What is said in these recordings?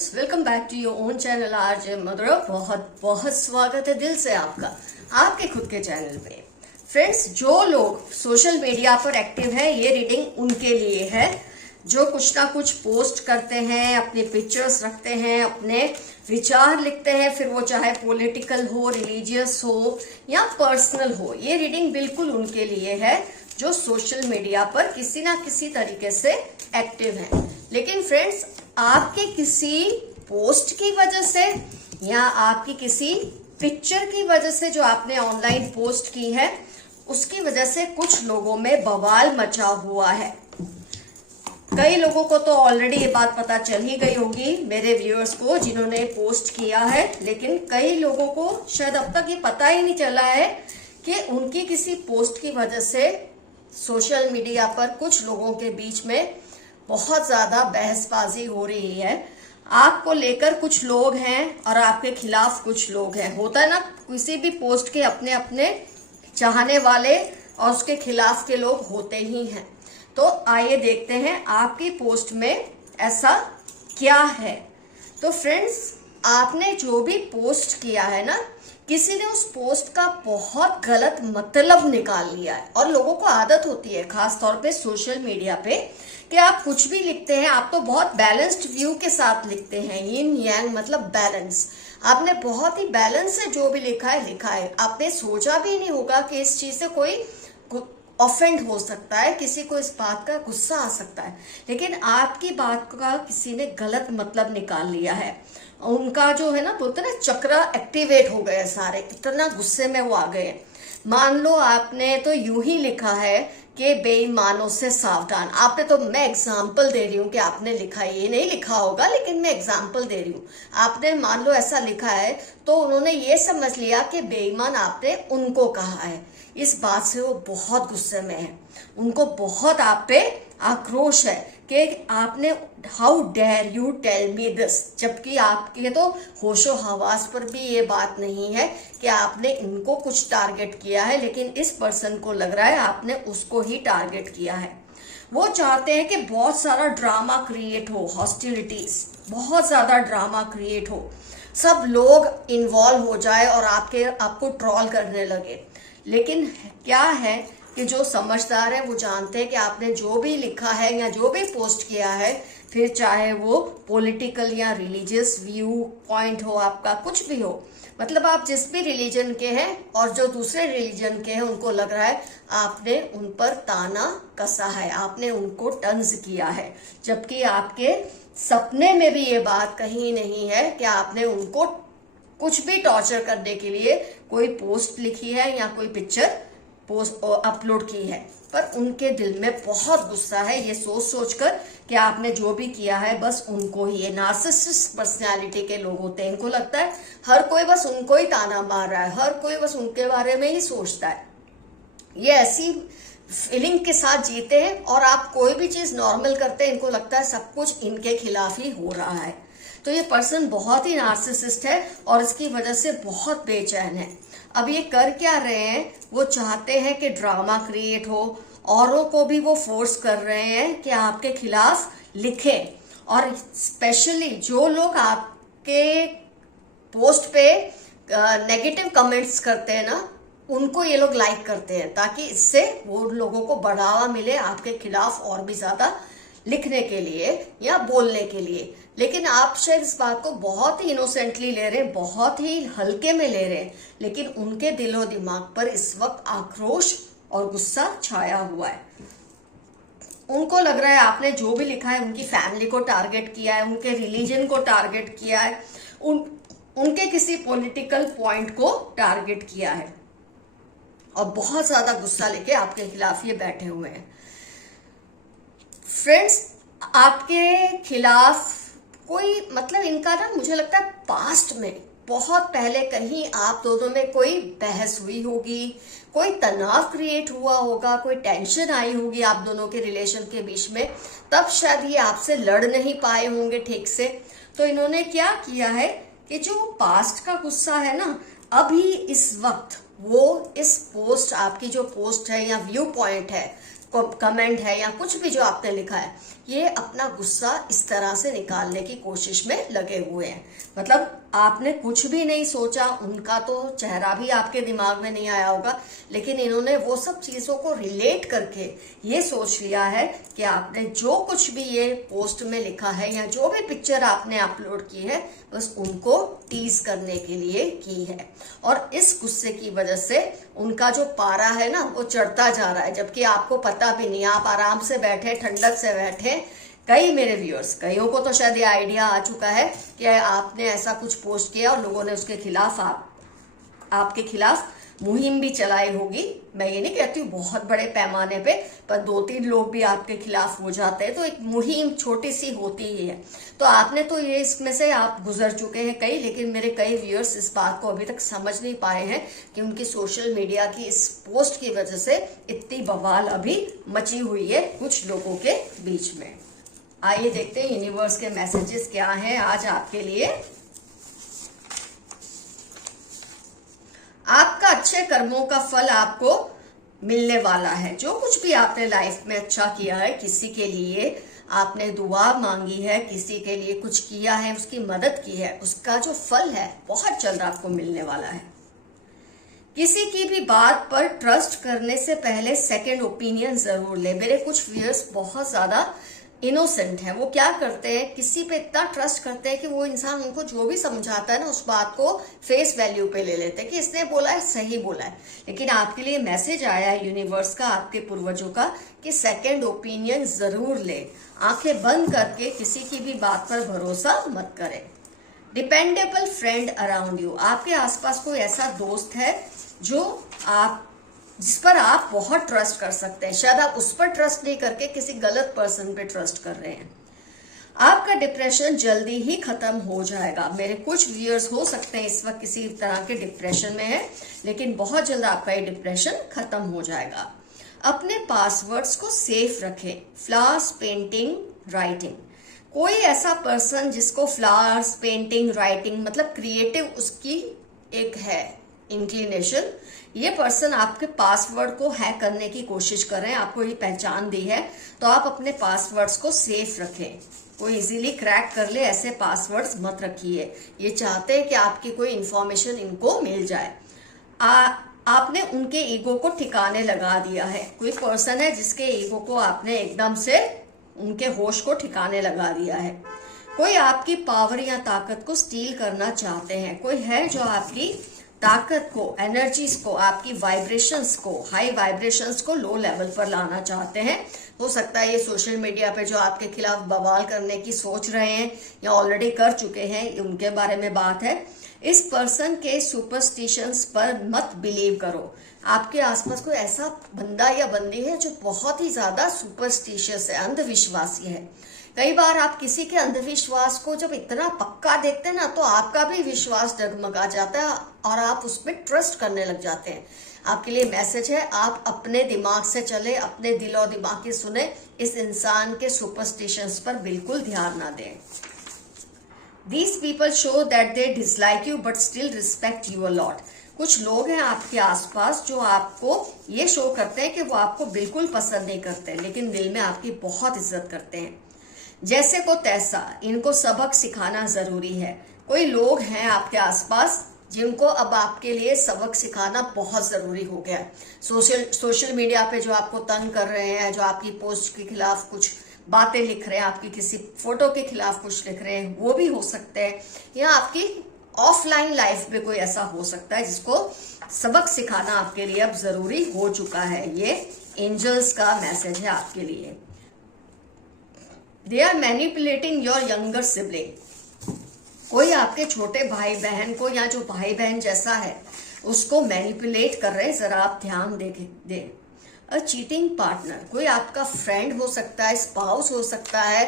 Friends, welcome back to your own channel RJ Madhura. बहुत बहुत स्वागत है दिल से आपका आपके खुद के चैनल पे। फ्रेंड्स, जो लोग सोशल मीडिया पर एक्टिव है, ये रीडिंग उनके लिए है। जो कुछ ना कुछ पोस्ट करते हैं, अपने पिक्चर्स रखते हैं, अपने विचार लिखते हैं, फिर वो चाहे पॉलिटिकल हो, रिलीजियस हो या पर्सनल हो, ये रीडिंग बिल्कुल उनके लिए है जो सोशल मीडिया पर किसी ना किसी तरीके से एक्टिव है। लेकिन फ्रेंड्स, आपके किसी पोस्ट की वजह से या आपकी किसी पिक्चर की वजह से जो आपने ऑनलाइन पोस्ट की है, उसकी वजह से कुछ लोगों में बवाल मचा हुआ है। कई लोगों को तो ऑलरेडी ये बात पता चल ही गई होगी, मेरे व्यूअर्स को जिन्होंने पोस्ट किया है, लेकिन कई लोगों को शायद अब तक ये पता ही नहीं चला है कि उनकी किसी पोस्ट की वजह से सोशल मीडिया पर कुछ लोगों के बीच में बहुत ज्यादा बहसबाजी हो रही है। आपको लेकर कुछ लोग हैं और आपके खिलाफ कुछ लोग हैं। होता है ना, किसी भी पोस्ट के अपने अपने चाहने वाले और उसके खिलाफ के लोग होते ही हैं। तो आइए देखते हैं आपकी पोस्ट में ऐसा क्या है। तो फ्रेंड्स, आपने जो भी पोस्ट किया है ना, किसी ने उस पोस्ट का बहुत गलत मतलब निकाल लिया है। और लोगों को आदत होती है, खास तौर पे सोशल मीडिया पे, कि आप कुछ भी लिखते हैं, आप तो बहुत बैलेंस्ड व्यू के साथ लिखते हैं। यिन यांग मतलब बैलेंस। आपने बहुत ही बैलेंस से जो भी लिखा है। आपने सोचा भी नहीं होगा कि इस चीज से कोई ऑफेंड हो सकता है, किसी को इस बात का गुस्सा आ सकता है। लेकिन आपकी बात का किसी ने गलत मतलब निकाल लिया है। उनका जो है ना, बोलते ना, चक्र एक्टिवेट हो गए सारे, इतना गुस्से में वो आ गए। मान लो आपने तो यूं ही लिखा है कि बेईमानों से सावधान। आपने तो, मैं एग्जाम्पल दे रही हूँ कि आपने लिखा है, ये नहीं लिखा होगा लेकिन मैं एग्जाम्पल दे रही हूँ। आपने मान लो ऐसा लिखा है तो उन्होंने ये समझ लिया कि बेईमान आपने उनको कहा है। इस बात से वो बहुत गुस्से में है, उनको बहुत आप पे आक्रोश है कि आपने how dare you tell me this, जबकि आपके तो होशो हवास पर भी ये बात नहीं है कि आपने इनको कुछ टारगेट किया है, लेकिन इस पर्सन को लग रहा है आपने उसको ही टारगेट किया है। वो चाहते हैं कि बहुत सारा ड्रामा क्रिएट हो, हॉस्टिलिटीज, बहुत ज्यादा ड्रामा क्रिएट हो, सब लोग इन्वॉल्व हो जाए और आपको ट्रोल करने लगे। लेकिन क्या है कि जो समझदार है वो जानते हैं कि आपने जो भी लिखा है या जो भी पोस्ट किया है, फिर चाहे वो पॉलिटिकल या रिलीजियस व्यू पॉइंट हो, आपका कुछ भी हो, मतलब आप जिस भी रिलीजन के हैं और जो दूसरे रिलीजन के हैं, उनको लग रहा है आपने उन पर ताना कसा है, आपने उनको तंज किया है। जबकि आपके सपने में भी ये बात कहीं नहीं है कि आपने उनको कुछ भी टॉर्चर करने के लिए कोई पोस्ट लिखी है या कोई पिक्चर पोस्ट अपलोड की है। पर उनके दिल में बहुत गुस्सा है, ये सोच सोच कर कि आपने जो भी किया है बस उनको ही। ये नार्सिसिस्ट पर्सनालिटी के लोग होते हैं, इनको लगता है हर कोई बस उनको ही ताना मार रहा है, हर कोई बस उनके बारे में ही सोचता है। ये ऐसी फीलिंग के साथ जीते हैं और आप कोई भी चीज नॉर्मल करते हैं, इनको लगता है सब कुछ इनके खिलाफ ही हो रहा है। तो ये पर्सन बहुत ही नार्सिसिस्ट है और इसकी वजह से बहुत बेचैन है। अब ये कर क्या रहे हैं, वो चाहते हैं कि ड्रामा क्रिएट हो, औरों को भी वो फोर्स कर रहे हैं कि आपके खिलाफ लिखें। और स्पेशली जो लोग आपके पोस्ट पे नेगेटिव कमेंट्स करते हैं ना, उनको ये लोग लाइक करते हैं, ताकि इससे वो लोगों को बढ़ावा मिले आपके खिलाफ और भी ज्यादा लिखने के लिए या बोलने के लिए। लेकिन आप शायद इस बात को बहुत ही इनोसेंटली ले रहे हैं, बहुत ही हल्के में ले रहे हैं, लेकिन उनके दिलो दिमाग पर इस वक्त आक्रोश और गुस्सा छाया हुआ है। उनको लग रहा है आपने जो भी लिखा है उनकी फैमिली को टारगेट किया है, उनके रिलीजन को टारगेट किया है, उनके किसी पॉलिटिकल पॉइंट को टारगेट किया है और बहुत ज्यादा गुस्सा लेके आपके खिलाफ ये बैठे हुए हैं। फ्रेंड्स, आपके खिलाफ कोई, मतलब इनका ना, मुझे लगता है पास्ट में बहुत पहले कहीं आप दोनों में कोई बहस हुई होगी, कोई तनाव क्रिएट हुआ होगा, कोई टेंशन आई होगी आप दोनों के रिलेशन के बीच में, तब शायद ये आपसे लड़ नहीं पाए होंगे ठीक से। तो इन्होंने क्या किया है कि जो पास्ट का गुस्सा है ना, अभी इस वक्त वो इस पोस्ट, आपकी जो पोस्ट है या व्यू पॉइंट है, कमेंट है या कुछ भी जो आपने लिखा है, ये अपना गुस्सा इस तरह से निकालने की कोशिश में लगे हुए हैं। मतलब आपने कुछ भी नहीं सोचा, उनका तो चेहरा भी आपके दिमाग में नहीं आया होगा, लेकिन इन्होंने वो सब चीजों को रिलेट करके ये सोच लिया है कि आपने जो कुछ भी ये पोस्ट में लिखा है या जो भी पिक्चर आपने अपलोड की है, बस उनको टीज करने के लिए की है। और इस गुस्से की वजह से उनका जो पारा है ना, वो चढ़ता जा रहा है, जबकि आपको पता भी नहीं। आप आराम से बैठे, ठंडक से बैठे। कई मेरे व्यूअर्स, कईयों को तो शायद ये आइडिया आ चुका है कि आपने ऐसा कुछ पोस्ट किया और लोगों ने उसके खिलाफ आपके खिलाफ मुहिम भी चलाई होगी। मैं ये नहीं कहती हूँ बहुत बड़े पैमाने पे, पर 2-3 लोग भी आपके खिलाफ हो जाते हैं तो एक मुहिम छोटी सी होती ही है। तो आपने तो ये इसमें से आप गुजर चुके हैं कई, लेकिन मेरे कई व्यूअर्स इस बात को अभी तक समझ नहीं पाए हैं कि उनकी सोशल मीडिया की इस पोस्ट की वजह से इतनी बवाल अभी मची हुई है कुछ लोगों के बीच में। आइए देखते हैं यूनिवर्स के मैसेजेस क्या हैं आज आपके लिए। आपका अच्छे कर्मों का फल आपको मिलने वाला है। जो कुछ भी आपने लाइफ में अच्छा किया है, किसी के लिए आपने दुआ मांगी है, किसी के लिए कुछ किया है, उसकी मदद की है, उसका जो फल है बहुत जल्द आपको मिलने वाला है। किसी की भी बात पर ट्रस्ट करने से पहले सेकंड ओपिनियन जरूर ले। मेरे कुछ व्यूअर्स बहुत ज्यादा इनोसेंट है। वो क्या करते हैं, किसी पे इतना ट्रस्ट करते हैं कि वो इंसान उनको जो भी समझाता है ना, उस बात को फेस वैल्यू पे ले लेते हैं कि इसने बोला है, सही बोला है। लेकिन आपके लिए मैसेज आया है यूनिवर्स का, आपके पूर्वजों का, कि सेकंड ओपिनियन जरूर ले। आंखें बंद करके किसी की भी बात पर भरोसा मत करें। Dependable friend around you. आपके आसपास कोई ऐसा दोस्त है जिस पर आप बहुत ट्रस्ट कर सकते हैं। शायद आप उस पर ट्रस्ट नहीं करके किसी गलत पर्सन पे ट्रस्ट कर रहे हैं। आपका डिप्रेशन जल्दी ही खत्म हो जाएगा। मेरे कुछ व्यूअर्स हो सकते हैं इस वक्त किसी तरह के डिप्रेशन में है, लेकिन बहुत जल्द आपका ये डिप्रेशन खत्म हो जाएगा। अपने पासवर्ड्स को सेफ रखें। Flowers, painting, writing. कोई ऐसा पर्सन जिसको फ्लावर्स, पेंटिंग, राइटिंग मतलब क्रिएटिव उसकी एक है इंक्लिनेशन, ये पर्सन आपके पासवर्ड को हैक करने की कोशिश कर रहे हैं। आपको ये पहचान दी है, तो आप अपने पासवर्ड्स को सेफ रखें। कोई इजीली क्रैक कर ले ऐसे पासवर्ड्स मत रखिए। ये चाहते हैं कि आपकी कोई इंफॉर्मेशन इनको मिल जाए। आपने उनके ईगो को ठिकाने लगा दिया है। कोई पर्सन है जिसके ईगो को आपने एकदम से उनके होश को ठिकाने लगा दिया है। कोई आपकी पावर या ताकत को स्टील करना चाहते हैं। कोई है जो आपकी ताकत को, एनर्जीज को, आपकी वाइब्रेशंस को, हाई वाइब्रेशंस को लो लेवल पर लाना चाहते हैं। हो सकता है ये सोशल मीडिया पे जो आपके खिलाफ बवाल करने की सोच रहे हैं या ऑलरेडी कर चुके हैं, उनके बारे में बात है। इस पर्सन के सुपरस्टिशंस पर मत बिलीव करो। आपके आसपास कोई ऐसा बंदा या बंदी है जो बहुत ही ज्यादा सुपरस्टिशियस है, अंधविश्वासी है। कई बार आप किसी के अंधविश्वास को जब इतना पक्का देखते हैं ना, तो आपका भी विश्वास डगमगा जाता है और आप उस पर ट्रस्ट करने लग जाते हैं। आपके लिए मैसेज है, आप अपने दिमाग से चले, अपने दिल और दिमाग की सुने। इस इंसान के सुपरस्टिशंस पर बिल्कुल ध्यान ना दें। These people show that they dislike you but still respect you a lot. कुछ लोग हैं आपके आसपास जो आपको ये शो करते हैं कि वो आपको बिल्कुल पसंद नहीं करते, लेकिन दिल में आपकी बहुत इज्जत करते हैं। जैसे को तैसा, इनको सबक सिखाना जरूरी है। कोई लोग हैं आपके आसपास जिनको अब आपके लिए सबक सिखाना बहुत जरूरी हो गया है। सोशल मीडिया पे जो आपको तंग कर रहे हैं, जो आपकी पोस्ट के खिलाफ कुछ बातें लिख रहे हैं, आपकी किसी फोटो के खिलाफ कुछ लिख रहे हैं, वो भी हो सकते हैं, या आपकी ऑफलाइन लाइफ में कोई ऐसा हो सकता है जिसको सबक सिखाना आपके लिए अब जरूरी हो चुका है। ये एंजल्स का मैसेज है आपके लिए। They are manipulating your younger sibling. कोई आपके छोटे भाई बहन को या जो भाई बहन जैसा है उसको मैनिपुलेट कर रहे हैं, जरा आप ध्यान दें। अ चीटिंग पार्टनर, कोई आपका फ्रेंड हो सकता है, स्पाउस हो सकता है,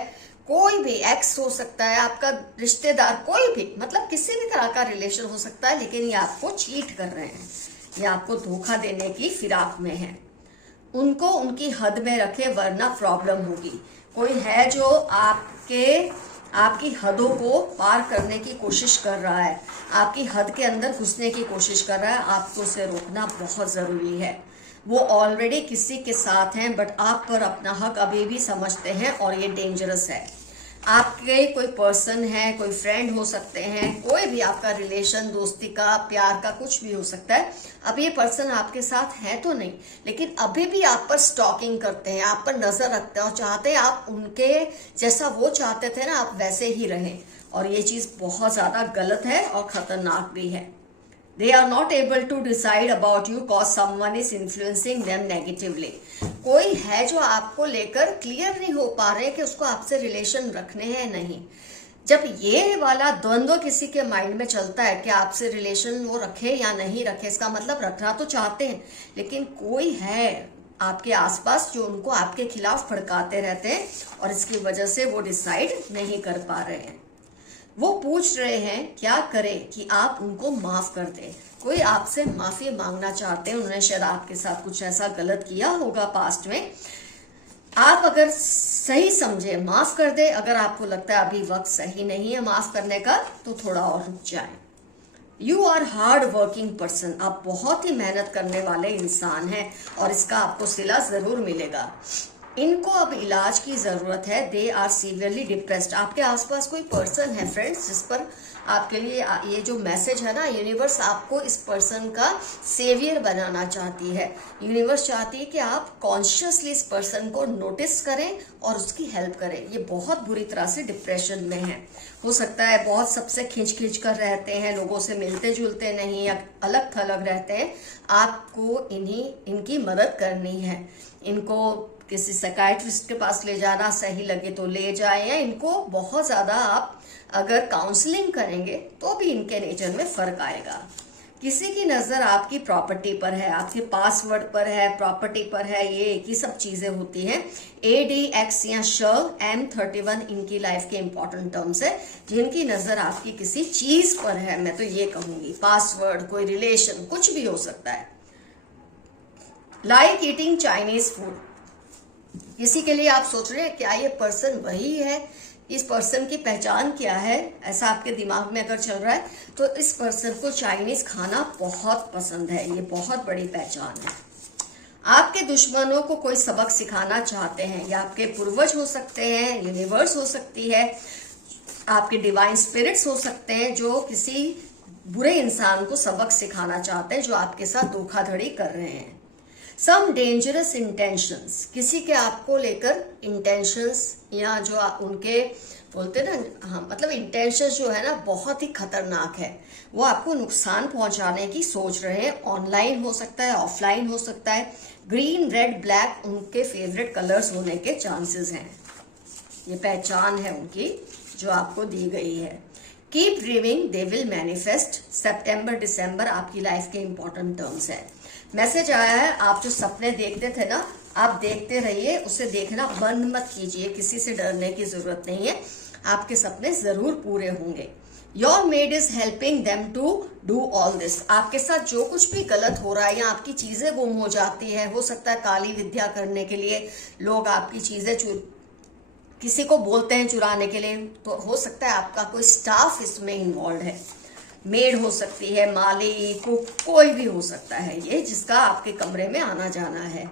कोई भी एक्स हो सकता है, आपका रिश्तेदार, कोई भी, मतलब किसी भी तरह का रिलेशन हो सकता है, लेकिन ये आपको चीट कर रहे हैं, ये आपको धोखा देने की फिराक में है। उनको उनकी हद में रखे वरना प्रॉब्लम होगी। कोई है जो आपकी हदों को पार करने की कोशिश कर रहा है, आपकी हद के अंदर घुसने की कोशिश कर रहा है, आपको उसे रोकना बहुत जरूरी है। वो ऑलरेडी किसी के साथ हैं, बट आप पर अपना हक अभी भी समझते हैं और ये डेंजरस है। आपके कोई पर्सन है, कोई फ्रेंड हो सकते हैं, कोई भी आपका रिलेशन, दोस्ती का, प्यार का, कुछ भी हो सकता है। अब ये पर्सन आपके साथ है तो नहीं, लेकिन अभी भी आप पर स्टॉकिंग करते हैं, आप पर नजर रखते हैं और चाहते हैं आप उनके जैसा वो चाहते थे ना, आप वैसे ही रहें। और ये चीज बहुत ज्यादा गलत है और खतरनाक भी है। They are not able to decide about you cause someone is influencing them negatively. कोई है जो आपको लेकर क्लियर नहीं हो पा रहे कि उसको आपसे रिलेशन रखने हैं नहीं। जब ये वाला द्वंद्व किसी के माइंड में चलता है कि आपसे रिलेशन वो रखे या नहीं रखे, इसका मतलब रखना तो चाहते हैं, लेकिन कोई है आपके आसपास जो उनको आपके खिलाफ भड़काते रहते हैं और इसकी वजह से वो डिसाइड नहीं कर पा रहे हैं। वो पूछ रहे हैं क्या करें कि आप उनको माफ कर दें। कोई आपसे माफी मांगना चाहते हैं, उन्होंने शायद आपके साथ कुछ ऐसा गलत किया होगा पास्ट में। आप अगर सही समझे माफ कर दे, अगर आपको लगता है अभी वक्त सही नहीं है माफ करने का तो थोड़ा और रुक जाए। You are hard working person, आप बहुत ही मेहनत करने वाले इंसान हैं और इसका आपको सिला जरूर मिलेगा। इनको अब इलाज की जरूरत है। They are severely depressed. आपके आसपास कोई पर्सन है फ्रेंड्स जिस पर आपके लिए ये जो मैसेज है ना, यूनिवर्स आपको इस पर्सन का सेवियर बनाना चाहती है। यूनिवर्स चाहती है कि आप कॉन्शियसली इस पर्सन को नोटिस करें और उसकी हेल्प करें। ये बहुत बुरी तरह से डिप्रेशन में है, हो सकता है बहुत सबसे खिंच कर रहते हैं, लोगों से मिलते जुलते नहीं, अलग थलग रहते हैं। आपको इनकी मदद करनी है। इनको किसी साइकियाट्रिस्ट के पास ले जाना सही लगे तो ले जाए, या इनको बहुत ज्यादा आप अगर काउंसलिंग करेंगे तो भी इनके नेचर में फर्क आएगा। किसी की नजर आपकी प्रॉपर्टी पर है, आपके पासवर्ड पर है, प्रॉपर्टी पर है, ये एक ही सब चीजें होती हैं। ADX या M31 इनकी लाइफ के इंपॉर्टेंट टर्म्स है जिनकी नजर आपकी किसी चीज पर है। मैं तो ये कहूंगी पासवर्ड, कोई रिलेशन, कुछ भी हो सकता है। लाइक ईटिंग चाइनीज फूड, किसी के लिए आप सोच रहे हैं क्या ये पर्सन वही है, इस पर्सन की पहचान क्या है, ऐसा आपके दिमाग में अगर चल रहा है तो इस पर्सन को चाइनीज खाना बहुत पसंद है, ये बहुत बड़ी पहचान है। आपके दुश्मनों को कोई सबक सिखाना चाहते हैं, या आपके पूर्वज हो सकते हैं, यूनिवर्स हो सकती है, आपके डिवाइन स्पिरिट्स हो सकते हैं जो किसी बुरे इंसान को सबक सिखाना चाहते हैं जो आपके साथ धोखाधड़ी कर रहे हैं। सम डेंजरस इंटेंशंस, किसी के आपको लेकर इंटेंशंस या जो उनके बोलते ना, हाँ मतलब इंटेंशंस जो है ना बहुत ही खतरनाक है। वो आपको नुकसान पहुंचाने की सोच रहे हैं। ऑनलाइन हो सकता है, ऑफलाइन हो सकता है। ग्रीन, रेड, ब्लैक उनके फेवरेट कलर्स होने के चांसेस हैं। ये पहचान है उनकी जो आपको दी गई है। Keep dreaming, they will manifest. सितंबर दिसंबर आपकी लाइफ के इंपॉर्टेंट टर्म्स है। मैसेज आया है, आप जो सपने देखते थे ना, आप देखते रहिए, उसे देखना बंद मत कीजिए, किसी से डरने की जरूरत नहीं है, आपके सपने जरूर पूरे होंगे। Your maid is helping them to do all this, आपके साथ जो कुछ भी गलत हो रहा है या आपकी चीजें गुम हो जाती है, हो सकता है काली विद्या करने के लिए लोग आपकी चीजें किसी को बोलते हैं चुराने के लिए, तो हो सकता है आपका कोई स्टाफ इसमें इन्वॉल्व है। मेड हो सकती है, माली, कुक, कोई भी हो सकता है ये जिसका आपके कमरे में आना जाना है।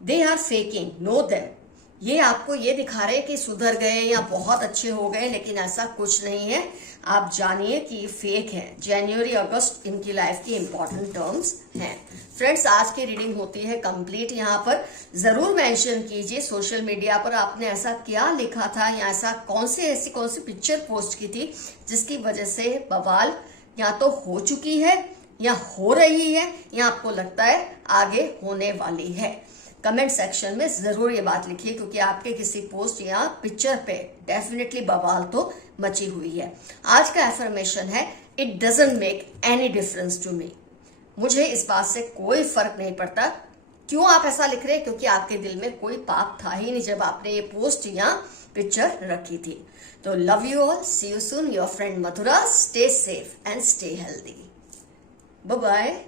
They are faking, know them, ये आपको ये दिखा रहे कि सुधर गए या बहुत अच्छे हो गए, लेकिन ऐसा कुछ नहीं है। आप जानिए कि ये फेक है। जनवरी अगस्त इनकी लाइफ की इंपॉर्टेंट टर्म्स हैं। फ्रेंड्स, आज की रीडिंग होती है कंप्लीट। यहाँ पर जरूर मेंशन कीजिए सोशल मीडिया पर आपने ऐसा क्या लिखा था या ऐसी कौन सी पिक्चर पोस्ट की थी जिसकी वजह से बवाल या तो हो चुकी है या हो रही है या आपको लगता है आगे होने वाली है। कमेंट सेक्शन में जरूर ये बात लिखिए, क्योंकि आपके किसी पोस्ट या पिक्चर पे डेफिनेटली बवाल तो मची हुई है। आज का एफर्मेशन है, it doesn't make any difference to me, मुझे इस बात से कोई फर्क नहीं पड़ता। क्यों आप ऐसा लिख रहे हैं? क्योंकि आपके दिल में कोई पाप था ही नहीं जब आपने ये पोस्ट या पिक्चर रखी थी। तो love you all, see you soon, your friend Madhura, stay safe and stay healthy, bye bye.